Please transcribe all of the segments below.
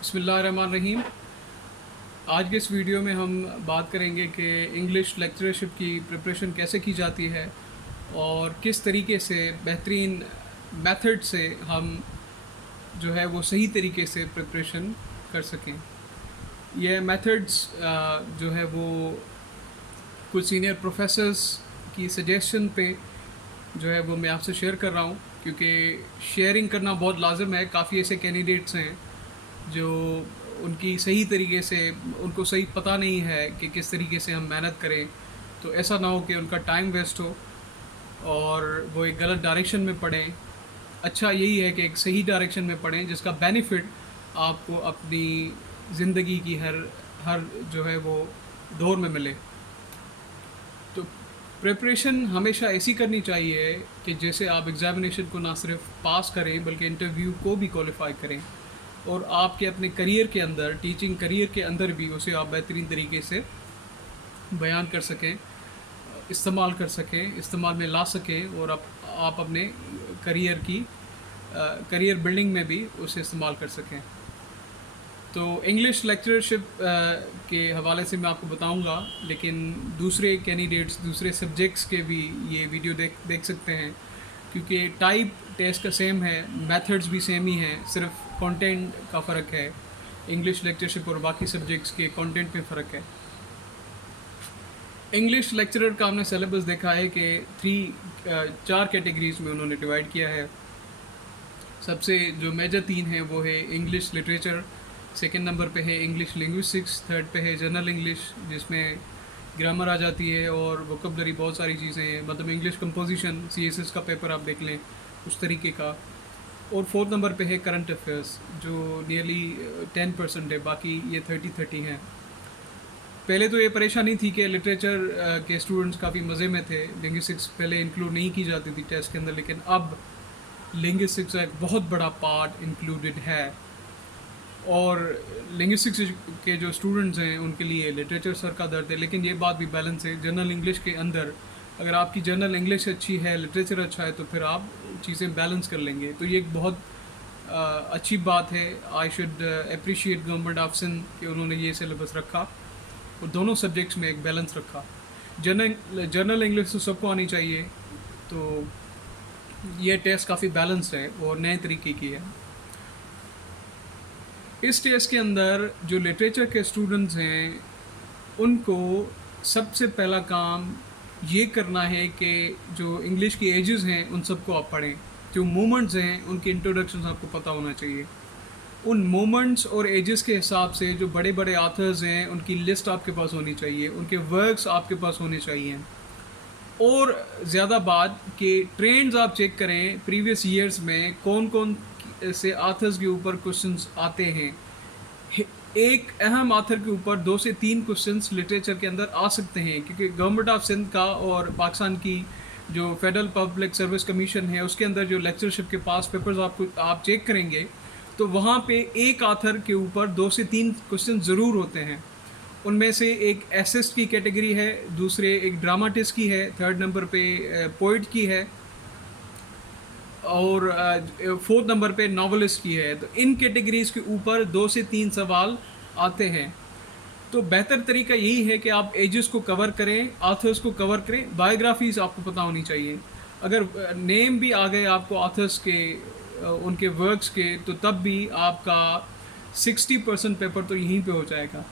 बिस्मिल्लाहिर्रहमानिर्रहीम। आज के इस वीडियो में हम बात करेंगे कि इंग्लिश लेक्चरशिप की प्रिपरेशन कैसे की जाती है और किस तरीके से बेहतरीन मेथड से हम जो है वो सही तरीके से प्रिपरेशन कर सकें। यह मेथड्स जो है वो कुछ सीनियर प्रोफेसर्स की सजेशन पे जो है वो मैं आपसे शेयर कर रहा हूँ, क्योंकि शेयरिंग करना बहुत लाजिम है। काफ़ी ऐसे कैंडिडेट्स हैं जो उनकी सही तरीके से उनको सही पता नहीं है कि किस तरीके से हम मेहनत करें, तो ऐसा ना हो कि उनका टाइम वेस्ट हो और वो एक गलत डायरेक्शन में पढ़ें। अच्छा यही है कि एक सही डायरेक्शन में पढ़ें जिसका बेनिफिट आपको अपनी ज़िंदगी की हर हर जो है वो दौर में मिले। तो प्रिपरेशन हमेशा ऐसी करनी चाहिए कि जैसे आप एग्ज़ामिनेशन को ना सिर्फ पास करें बल्कि इंटरव्यू को भी क्वालिफाई करें, और आपके अपने करियर के अंदर, टीचिंग करियर के अंदर भी उसे आप बेहतरीन तरीके से बयान कर सकें, इस्तेमाल कर सकें, इस्तेमाल में ला सकें, और आप अपने करियर बिल्डिंग में भी उसे इस्तेमाल कर सकें। तो इंग्लिश लेक्चरशिप के हवाले से मैं आपको बताऊंगा, लेकिन दूसरे कैंडिडेट्स दूसरे सब्जेक्ट्स के भी ये वीडियो देख सकते हैं, क्योंकि टाइप टेस्ट का सेम है, मेथड्स भी सेम ही हैं, सिर्फ कंटेंट का फ़र्क है। इंग्लिश लेक्चरशिप और बाकी सब्जेक्ट्स के कंटेंट में फ़र्क है। इंग्लिश लेक्चरर का हमने सिलेबस देखा है कि चार कैटेगरीज़ में उन्होंने डिवाइड किया है। सबसे जो मेजर तीन हैं वो है इंग्लिश लिटरेचर, सेकंड नंबर पे है इंग्लिश लिंग्विस्टिक्स, थर्ड पे है जनरल इंग्लिश जिसमें ग्रामर आ जाती है और वोकैबुलरी, बहुत सारी चीज़ें हैं, मतलब इंग्लिश कंपोजिशन, सीएसएस का पेपर आप देख लें उस तरीके का। और फोर्थ नंबर पे है करंट अफेयर्स जो नियरली 10% है, बाकी ये 30-30 हैं। पहले तो ये परेशानी थी कि लिटरेचर के स्टूडेंट्स काफ़ी मज़े में थे, लिंग्विस्टिक्स पहले इंक्लूड नहीं की जाती थी टेस्ट के अंदर, लेकिन अब लिंग्विस्टिक्स का एक बहुत बड़ा पार्ट इंक्लूडेड है। और लिंग्विस्टिक्स के जो स्टूडेंट्स हैं उनके लिए लिटरेचर सर का दर्द है, लेकिन ये बात भी बैलेंस है। जनरल इंग्लिश के अंदर अगर आपकी जनरल इंग्लिश अच्छी है, लिटरेचर अच्छा है, तो फिर आप चीज़ें बैलेंस कर लेंगे। तो ये एक बहुत अच्छी बात है। I should appreciate government of Sindh कि उन्होंने ये सिलेबस रखा और दोनों सब्जेक्ट्स में एक बैलेंस रखा। जनरल इंग्लिश तो सबको आनी चाहिए, तो ये टेस्ट काफ़ी बैलेंस्ड है और नए तरीके की है। इस टेस्ट के अंदर जो लिटरेचर के स्टूडेंट्स हैं उनको सबसे पहला काम ये करना है कि जो इंग्लिश की एजेस हैं उन सबको आप पढ़ें। जो मूवमेंट्स हैं उनके इंट्रोडक्शन आपको पता होना चाहिए। उन मूवमेंट्स और एजेस के हिसाब से जो बड़े बड़े आथर्स हैं उनकी लिस्ट आपके पास होनी चाहिए, उनके वर्क्स आपके पास होने चाहिए। और ज़्यादा बात कि ट्रेंड्स आप चेक करें प्रीवियस ईयर्स में कौन कौन से आथर्स के ऊपर क्वेश्चंस आते हैं। एक अहम आथर के ऊपर 2 से 3 क्वेश्चंस लिटरेचर के अंदर आ सकते हैं, क्योंकि गवर्नमेंट ऑफ सिंध का और पाकिस्तान की जो फेडरल पब्लिक सर्विस कमीशन है उसके अंदर जो लेक्चरशिप के पास पेपर्स आप चेक करेंगे तो वहाँ पे एक आथर के ऊपर 2 से 3 क्वेश्चन ज़रूर होते हैं। उनमें से एक एसेस्ट की कैटेगरी है, दूसरे एक ड्रामाटिस्ट की है, थर्ड नंबर पे पोइट की है, और फोर्थ नंबर पे नॉवलिस्ट की है। तो इन कैटेगरीज़ के ऊपर 2 से 3 सवाल आते हैं। तो बेहतर तरीका यही है कि आप एजेस को कवर करें, ऑथर्स को कवर करें, बायोग्राफीज आपको पता होनी चाहिए। अगर नेम भी आ गए आपको ऑथर्स के, उनके वर्क्स के, तो तब भी आपका 60% पेपर तो यहीं पे हो जाएगा।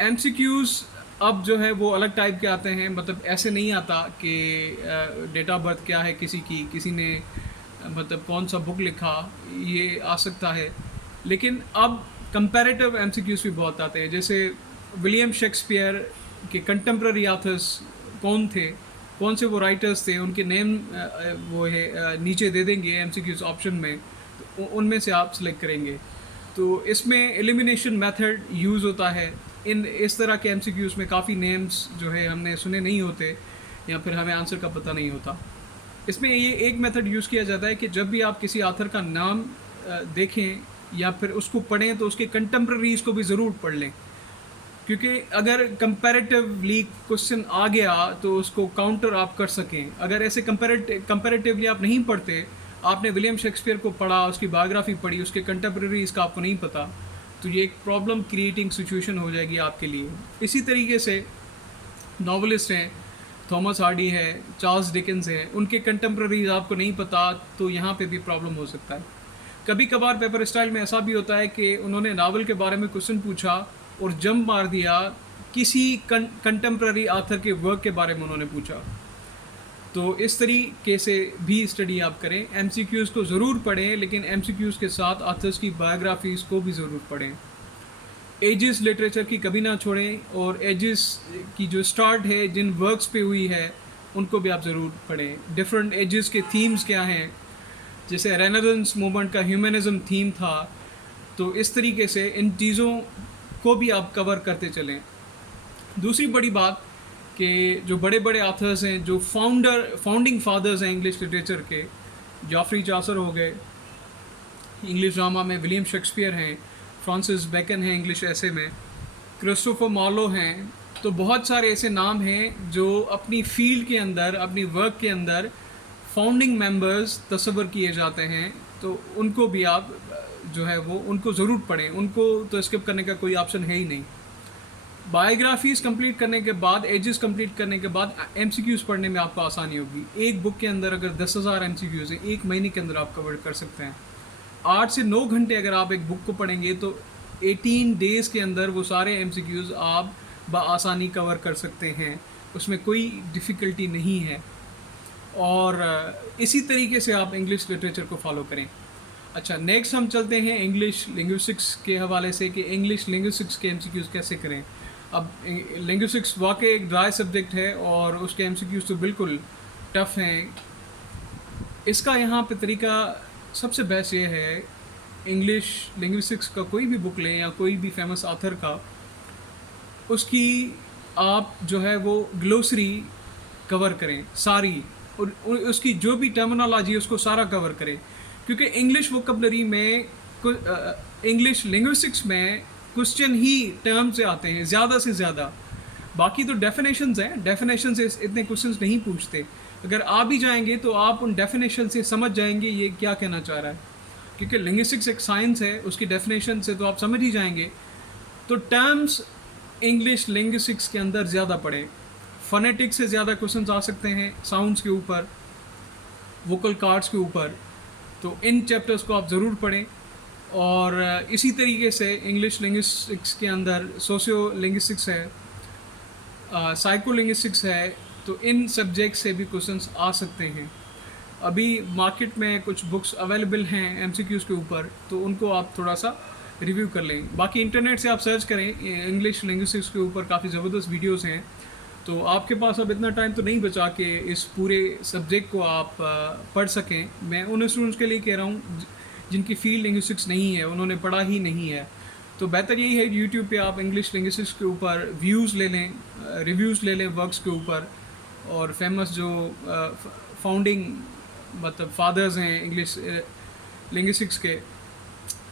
एमसीक्यूज़ अब जो है वो अलग टाइप के आते हैं, मतलब ऐसे नहीं आता कि डेट ऑफ बर्थ क्या है किसी ने मतलब कौन सा बुक लिखा, ये आ सकता है। लेकिन अब कंपैरेटिव एमसीक्यूज़ भी बहुत आते हैं, जैसे विलियम शेक्सपियर के कंटेम्प्ररी ऑथर्स कौन थे, कौन से वो राइटर्स थे, उनके नेम वो है नीचे दे देंगे एमसीक्यूज़ ऑप्शन में, तो उनमें से आप सेलेक्ट करेंगे। तो इसमें एलिमिनेशन मेथड यूज़ होता है। इस तरह के एमसीक्यूज़ में काफ़ी नेम्स जो है हमने सुने नहीं होते या फिर हमें आंसर का पता नहीं होता। इसमें ये एक मेथड यूज़ किया जाता है कि जब भी आप किसी ऑथर का नाम देखें या फिर उसको पढ़ें तो उसके कंटेम्प्ररीज़ को भी ज़रूर पढ़ लें, क्योंकि अगर कंपैरेटिवली क्वेश्चन आ गया तो उसको काउंटर आप कर सकें। अगर ऐसे कंपैरेटिवली आप नहीं पढ़ते, आपने विलियम शेक्सपियर को पढ़ा, उसकी बायोग्राफी पढ़ी, उसके कंटेम्प्रेरीज़ का आपको नहीं पता, तो ये एक प्रॉब्लम क्रिएटिंग सिचुएशन हो जाएगी आपके लिए। इसी तरीके से नॉवलिस्ट हैं, थॉमस हार्डी है, चार्ल्स डिकेंस है, उनके कंटेम्प्रेरीज आपको नहीं पता तो यहाँ पे भी प्रॉब्लम हो सकता है। कभी कभार पेपर स्टाइल में ऐसा भी होता है कि उन्होंने नावल के बारे में क्वेश्चन पूछा और जंप मार दिया, किसी कंटेम्प्रेरी आथर के वर्क के बारे में उन्होंने पूछा। तो इस तरीके से भी स्टडी आप करें। एमसीक्यूज़ को ज़रूर पढ़ें, लेकिन एमसीक्यूज़ के साथ आथर्स की बायोग्राफीज़ को भी ज़रूर पढ़ें। एजिस लिटरेचर की कभी ना छोड़ें, और एजिस की जो स्टार्ट है जिन वर्क्स पे हुई है उनको भी आप ज़रूर पढ़ें। डिफरेंट एजिस के थीम्स क्या हैं, जैसे रेनेसांस मूवमेंट का ह्यूमनिज़्म थीम था, तो इस तरीके से इन चीज़ों को भी आप कवर करते चलें। दूसरी बड़ी बात कि जो बड़े बड़े आथर्स हैं, जो फाउंडिंग फादर्स हैं इंग्लिश लिटरेचर के, जॉफ्री चासर हो गए, इंग्लिश ड्रामा में विलियम शेक्सपियर हैं, फ्रांसिस बेकन हैं इंग्लिश ऐसे में, क्रिस्टोफर मार्लो हैं, तो बहुत सारे ऐसे नाम हैं जो अपनी फील्ड के अंदर, अपनी वर्क के अंदर फाउंडिंग मेंबर्स तस्वर किए जाते हैं। तो उनको भी आप जो है वो उनको ज़रूर पढ़ें, उनको तो स्किप करने का कोई ऑप्शन है ही नहीं। बायोग्राफीज़ कंप्लीट करने के बाद, एजेस कंप्लीट करने के बाद एमसीक्यूज़ पढ़ने में आपको आसानी होगी। एक बुक के अंदर अगर 10,000 एमसीक्यूज़ हैं, एक महीने के अंदर आप कवर कर सकते हैं। 8 से 9 घंटे अगर आप एक बुक को पढ़ेंगे तो 18 डेज़ के अंदर वो सारे एमसीक्यूज़ आप बआसानी कवर कर सकते हैं, उसमें कोई डिफ़िकल्टी नहीं है। और इसी तरीके से आप इंग्लिश लिटरेचर को फॉलो करें। अच्छा, नेक्स्ट हम चलते हैं इंग्लिश लिंग्विस्टिक्स के हवाले से कि इंग्लिश लिंग्विस्टिक्स के एमसीक्यूज़ कैसे करें। अब लिंग्विस्टिक्स वाकई एक ड्राई सब्जेक्ट है और उसके एमसीक्यूज़ तो बिल्कुल टफ़ हैं। इसका यहाँ पे तरीका सबसे बेस्ट ये है, इंग्लिश लिंग्विस्टिक्स का कोई भी बुक लें या कोई भी फेमस ऑथर का, उसकी आप जो है वो ग्लोसरी कवर करें सारी, और उसकी जो भी टर्मिनोलॉजी है उसको सारा कवर करें, क्योंकि इंग्लिश वोकैबुलरी में, इंग्लिश लिंग्विस्टिक्स में क्वेश्चन ही टर्म से आते हैं ज़्यादा से ज़्यादा। बाकी तो डेफिनेशंस हैं, डेफिनेशन से इतने क्वेश्चंस नहीं पूछते। अगर आ भी जाएंगे तो आप उन डेफिनेशन से समझ जाएंगे ये क्या कहना चाह रहा है, क्योंकि लिंग्विस्टिक्स एक साइंस है, उसकी डेफिनेशन से तो आप समझ ही जाएंगे। तो टर्म्स इंग्लिश लिंग्विस्टिक्स के अंदर ज़्यादा पढ़ें। फोनेटिक्स से ज़्यादा क्वेश्चंस आ सकते हैं, साउंड्स के ऊपर, वोकल कार्ड्स के ऊपर, तो इन चैप्टर्स को आप ज़रूर पढ़ें। और इसी तरीके से इंग्लिश लिंग्विस्टिक्स के अंदर सोशियो लिंग्विस्टिक्स है, साइको लिंग्विस्टिक्स है, तो इन सब्जेक्ट से भी क्वेश्चंस आ सकते हैं। अभी मार्केट में कुछ बुक्स अवेलेबल हैं एमसीक्यूज़ के ऊपर, तो उनको आप थोड़ा सा रिव्यू कर लें। बाकी इंटरनेट से आप सर्च करें, इंग्लिश लिंग्विस्टिक्स के ऊपर काफ़ी ज़बरदस्त वीडियोस हैं। तो आपके पास अब इतना टाइम तो नहीं बचा कि इस पूरे सब्जेक्ट को आप पढ़ सकें। मैं उन स्टूडेंट्स के लिए कह रहा हूँ जिनकी फील्ड लिंग्विस्टिक्स नहीं है, उन्होंने पढ़ा ही नहीं है, तो बेहतर यही है यूट्यूब पे आप इंग्लिश लिंग्विस्टिक्स के ऊपर व्यूज़ ले लें, रिव्यूज़ ले लें वर्क्स के ऊपर, और फेमस जो फाउंडिंग मतलब फादर्स हैं इंग्लिश लिंग्विस्टिक्स के,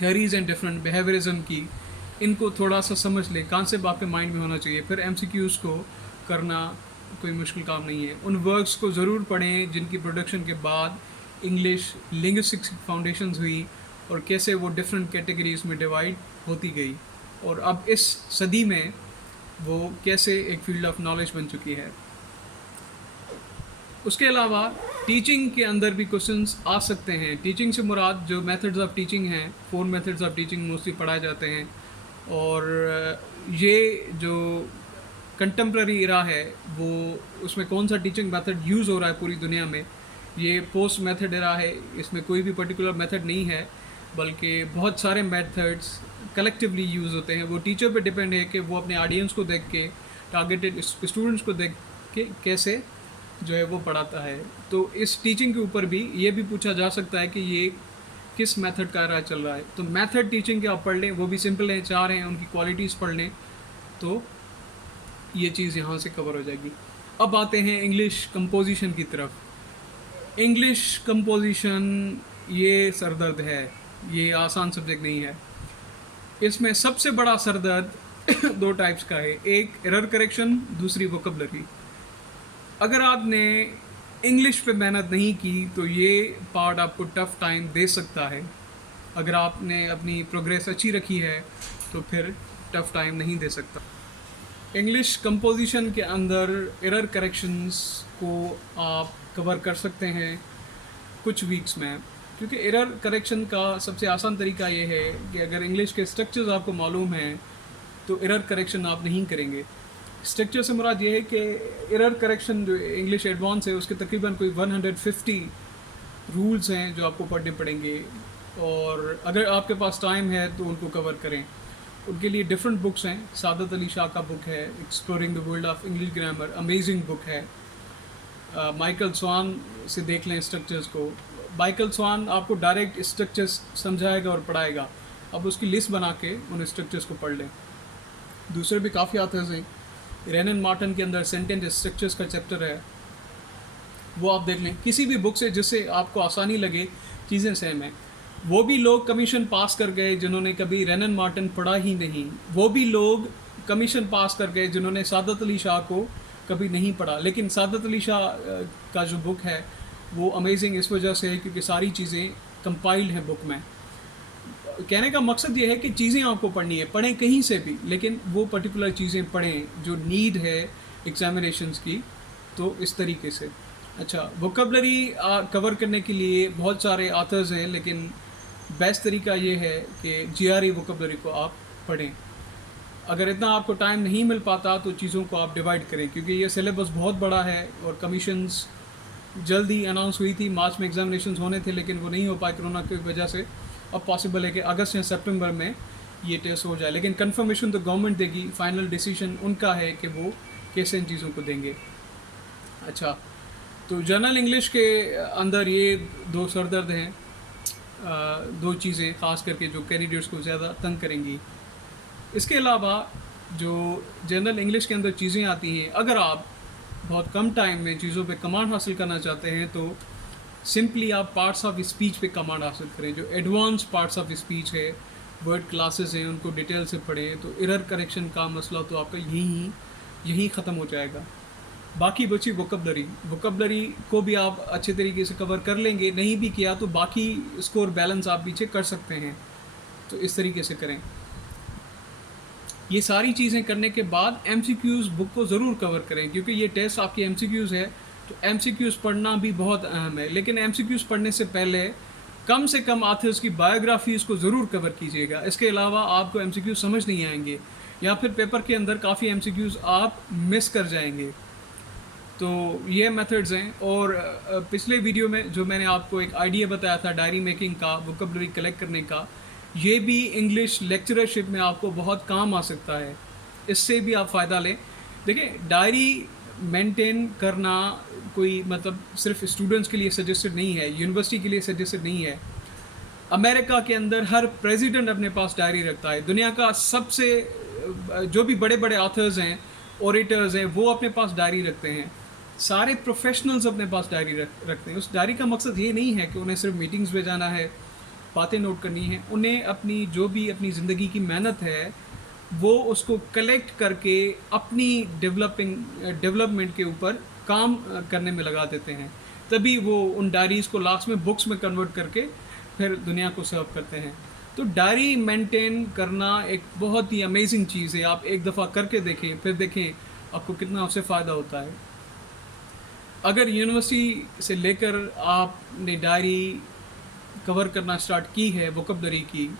थियरीज़ एंड डिफरेंट बिहेवियरिज्म की, इनको थोड़ा सा समझ लें। कॉन्सेप्ट आपके माइंड में होना चाहिए, फिर एमसीक्यूज़ को करना कोई मुश्किल काम नहीं है। उन वर्क्स को ज़रूर पढ़ें जिनकी प्रोडक्शन के बाद इंग्लिश लिंग्विस्टिक्स की फाउंडेशंस हुई और कैसे वो डिफरेंट कैटेगरीज़ में डिवाइड होती गई, और अब इस सदी में वो कैसे एक फील्ड ऑफ नॉलेज बन चुकी है। उसके अलावा टीचिंग के अंदर भी क्वेश्चंस आ सकते हैं। टीचिंग से मुराद जो मेथड्स ऑफ टीचिंग हैं, 4 मेथड्स ऑफ टीचिंग मोस्टली पढ़ाए जाते हैं, और ये जो कंटेम्प्रेरी इरा है वो उसमें कौन सा टीचिंग मेथड यूज़ हो रहा है पूरी दुनिया में, ये पोस्ट मेथड इरा है। इसमें कोई भी पर्टिकुलर मेथड नहीं है, बल्कि बहुत सारे मेथड्स कलेक्टिवली यूज़ होते हैं। वो टीचर पे डिपेंड है कि वो अपने ऑडियंस को देख के, टारगेटेड स्टूडेंट्स को देख के कैसे जो है वो पढ़ाता है। तो इस टीचिंग के ऊपर भी ये भी पूछा जा सकता है कि ये किस मेथड का राह चल रहा है। तो मेथड टीचिंग के आप पढ़ लें, वो भी सिंपल है, 4 हैं, उनकी क्वालिटीज़ पढ़ लें, तो ये चीज़ यहाँ से कवर हो जाएगी। अब आते हैं इंग्लिश कंपोजिशन की तरफ। इंग्लिश कंपोजिशन ये सरदर्द है, ये आसान सब्जेक्ट नहीं है। इसमें सबसे बड़ा सरदर्द 2 टाइप्स का है, एक एरर करेक्शन, दूसरी वोकैबुलरी। अगर आपने इंग्लिश पे मेहनत नहीं की तो ये पार्ट आपको टफ़ टाइम दे सकता है। अगर आपने अपनी प्रोग्रेस अच्छी रखी है तो फिर टफ टाइम नहीं दे सकता। इंग्लिश कंपोजिशन के अंदर एरर करेक्शंस को आप कवर कर सकते हैं कुछ वीक्स में, क्योंकि एरर करेक्शन का सबसे आसान तरीका ये है कि अगर इंग्लिश के स्ट्रक्चर्स आपको मालूम हैं तो एरर करेक्शन आप नहीं करेंगे। स्ट्रक्चर से मुराद ये है कि एरर करेक्शन जो इंग्लिश एडवांस है उसके तकरीबन कोई 150 रूल्स हैं जो आपको पढ़ने पड़ेंगे, और अगर आपके पास टाइम है तो उनको कवर करें। उनके लिए डिफरेंट बुक्स हैं। सादत अली शाह का बुक है exploring the world of English grammar, amazing book है। माइकल स्वान से देख लें स्ट्रक्चर्स को। माइकल स्वान आपको डायरेक्ट स्ट्रक्चर्स समझाएगा और पढ़ाएगा, अब उसकी लिस्ट बना के उन स्ट्रक्चर्स को पढ़ लें। दूसरे भी काफ़ी ऑथर्स हैं। रेनन मार्टन के अंदर सेंटेंस स्ट्रक्चर्स का चैप्टर है, वो आप देख लें। किसी भी बुक से जिससे आपको आसानी लगे, चीज़ें सेम हैं। वो भी लोग कमीशन पास कर गए जिन्होंने कभी रेनन मार्टन पढ़ा ही नहीं, वो भी लोग कमीशन पास कर गए जिन्होंने सादत अली शाह को कभी नहीं पढ़ा। लेकिन सादत अली शाह का जो बुक है वो अमेजिंग इस वजह से है क्योंकि सारी चीज़ें कंपाइल्ड हैं बुक में। कहने का मकसद ये है कि चीज़ें आपको पढ़नी है, पढ़ें कहीं से भी, लेकिन वो पर्टिकुलर चीज़ें पढ़ें जो नीड है एग्जामिनेशंस की, तो इस तरीके से। अच्छा, वोकैबुलरी कवर करने के लिए बहुत सारे ऑथर्स हैं, लेकिन बेस्ट तरीका ये है कि GRE वोकैबुलरी को आप पढ़ें। अगर इतना आपको टाइम नहीं मिल पाता तो चीज़ों को आप डिवाइड करें, क्योंकि ये सिलेबस बहुत बड़ा है और कमीशंस जल्दी अनाउंस हुई थी। मार्च में एग्जामिनेशंस होने थे लेकिन वो नहीं हो पाए कोरोना की वजह से। अब पॉसिबल है कि अगस्त या सितंबर में ये टेस्ट हो जाए, लेकिन कंफर्मेशन तो गवर्नमेंट देगी, फाइनल डिसीजन उनका है कि वो कैसे इन चीज़ों को देंगे। अच्छा, तो जनरल इंग्लिश के अंदर ये दो सरदर्द हैं, दो चीज़ें ख़ास करके जो कैंडिडेट्स को ज़्यादा तंग करेंगी। इसके अलावा जो जनरल इंग्लिश के अंदर चीज़ें आती हैं, अगर आप बहुत कम टाइम में चीज़ों पे कमांड हासिल करना चाहते हैं तो सिंपली आप पार्ट्स ऑफ स्पीच पे कमांड हासिल करें। जो एडवांस पार्ट्स ऑफ स्पीच है, वर्ड क्लासेस हैं, उनको डिटेल से पढ़ें, तो एरर करेक्शन का मसला तो आपका यहीं ख़त्म हो जाएगा। बाकी बची वोकैबुलरी को भी आप अच्छे तरीके से कवर कर लेंगे, नहीं भी किया तो बाकी स्कोर बैलेंस आप पीछे कर सकते हैं, तो इस तरीके से करें। ये सारी चीज़ें करने के बाद MCQs बुक को ज़रूर कवर करें, क्योंकि ये टेस्ट आपकी MCQs है, तो MCQs पढ़ना भी बहुत अहम है। लेकिन MCQs पढ़ने से पहले कम से कम ऑथर्स की बायोग्राफीज़ को ज़रूर कवर कीजिएगा। इसके अलावा आपको MCQs समझ नहीं आएंगे या फिर पेपर के अंदर काफ़ी MCQs आप मिस कर जाएंगे। तो ये मेथड्स हैं। और पिछले वीडियो में जो मैंने आपको एक आइडिया बताया था डायरी मेकिंग का, वोकैबुलरी कलेक्ट करने का, ये भी इंग्लिश लेक्चरशिप में आपको बहुत काम आ सकता है, इससे भी आप फ़ायदा लें। देखिए, डायरी मेंटेन करना कोई मतलब सिर्फ स्टूडेंट्स के लिए सजेस्टेड नहीं है, यूनिवर्सिटी के लिए सजेस्टेड नहीं है। अमेरिका के अंदर हर प्रेसिडेंट अपने पास डायरी रखता है। दुनिया का सबसे जो भी बड़े बड़े ऑथर्स हैं, ओरेटर्स हैं, वो अपने पास डायरी रखते हैं। सारे प्रोफेशनल्स अपने पास डायरी रखते हैं। उस डायरी का मकसद ये नहीं है कि उन्हें सिर्फ मीटिंग्स में जाना है, बातें नोट करनी है। उन्हें अपनी जो भी अपनी ज़िंदगी की मेहनत है वो उसको कलेक्ट करके अपनी डेवलपमेंट के ऊपर काम करने में लगा देते हैं। तभी वो उन डायरीज़ को लास्ट में बुक्स में कन्वर्ट करके फिर दुनिया को सर्व करते हैं। तो डायरी मेंटेन करना एक बहुत ही अमेजिंग चीज़ है। आप एक दफ़ा करके देखें, फिर देखें आपको कितना उससे फ़ायदा होता है। अगर यूनिवर्सिटी से लेकर आपने डायरी कवर करना स्टार्ट की है वोकैबुलरी की,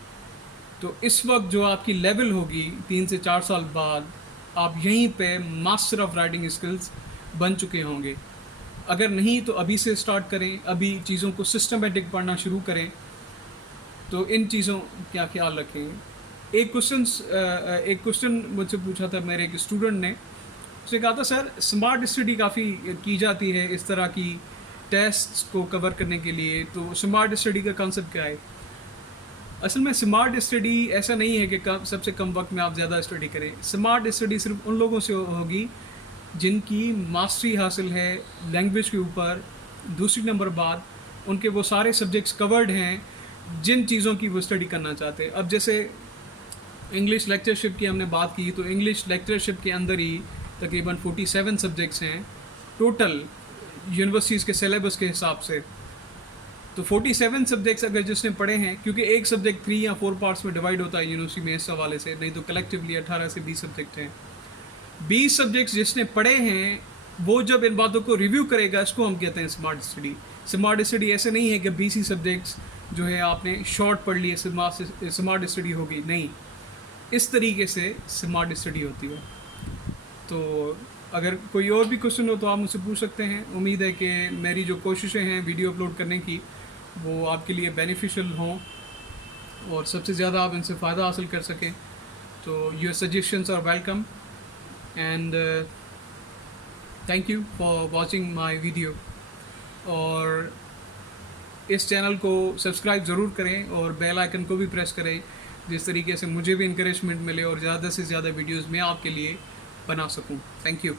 तो इस वक्त जो आपकी लेवल होगी 3 से 4 साल बाद, आप यहीं पे मास्टर ऑफ राइटिंग स्किल्स बन चुके होंगे। अगर नहीं तो अभी से स्टार्ट करें, अभी चीज़ों को सिस्टमेटिक पढ़ना शुरू करें। तो इन चीज़ों का ख्याल रखें। एक क्वेश्चन मुझसे पूछा था मेरे एक स्टूडेंट ने, उसने कहा था सर स्मार्ट स्टडी काफ़ी की जाती है इस तरह की टेस्ट्स को कवर करने के लिए, तो स्मार्ट स्टडी का कॉन्सेप्ट क्या है? असल में स्मार्ट स्टडी ऐसा नहीं है कि सबसे कम वक्त में आप ज़्यादा स्टडी करें। स्मार्ट स्टडी सिर्फ उन लोगों से होगी जिनकी मास्टरी हासिल है लैंग्वेज के ऊपर, दूसरी नंबर बाद उनके वो सारे सब्जेक्ट्स कवर्ड हैं जिन चीज़ों की वो स्टडी करना चाहते हैं। अब जैसे इंग्लिश लेक्चरशिप की हमने बात की, तो इंग्लिश लेक्चरशिप के अंदर ही तकरीबन 47 सब्जेक्ट्स हैं टोटल यूनिवर्सिटीज़ के सिलेबस के हिसाब से। तो 47 सब्जेक्ट्स अगर जिसने पढ़े हैं, क्योंकि एक सब्जेक्ट 3 या 4 पार्ट्स में डिवाइड होता है यूनिवर्सिटी में इस हवाले से, नहीं तो कलेक्टिवली 18 से 20 सब्जेक्ट हैं। 20 सब्जेक्ट्स जिसने पढ़े हैं वो जब इन बातों को रिव्यू करेगा, इसको हम कहते हैं स्मार्ट स्टडी। स्मार्ट स्टडी ऐसे नहीं है कि 20 ही सब्जेक्ट्स जो है आपने शॉर्ट पढ़ लिए स्मार्ट स्टडी होगी, नहीं, इस तरीके से स्मार्ट स्टडी होती है। तो अगर कोई और भी क्वेश्चन हो तो आप मुझसे पूछ सकते हैं। उम्मीद है कि मेरी जो कोशिशें हैं वीडियो अपलोड करने की वो आपके लिए बेनिफिशियल हों और सबसे ज़्यादा आप इनसे फ़ायदा हासिल कर सकें। तो your suggestions are welcome and thank you for watching my video. और इस चैनल को सब्सक्राइब ज़रूर करें और बेल आइकन को भी प्रेस करें, जिस तरीके से मुझे भी इंकरेजमेंट मिले और ज़्यादा से ज़्यादा वीडियोज़ मैं आपके लिए बना सकूं। Thank you.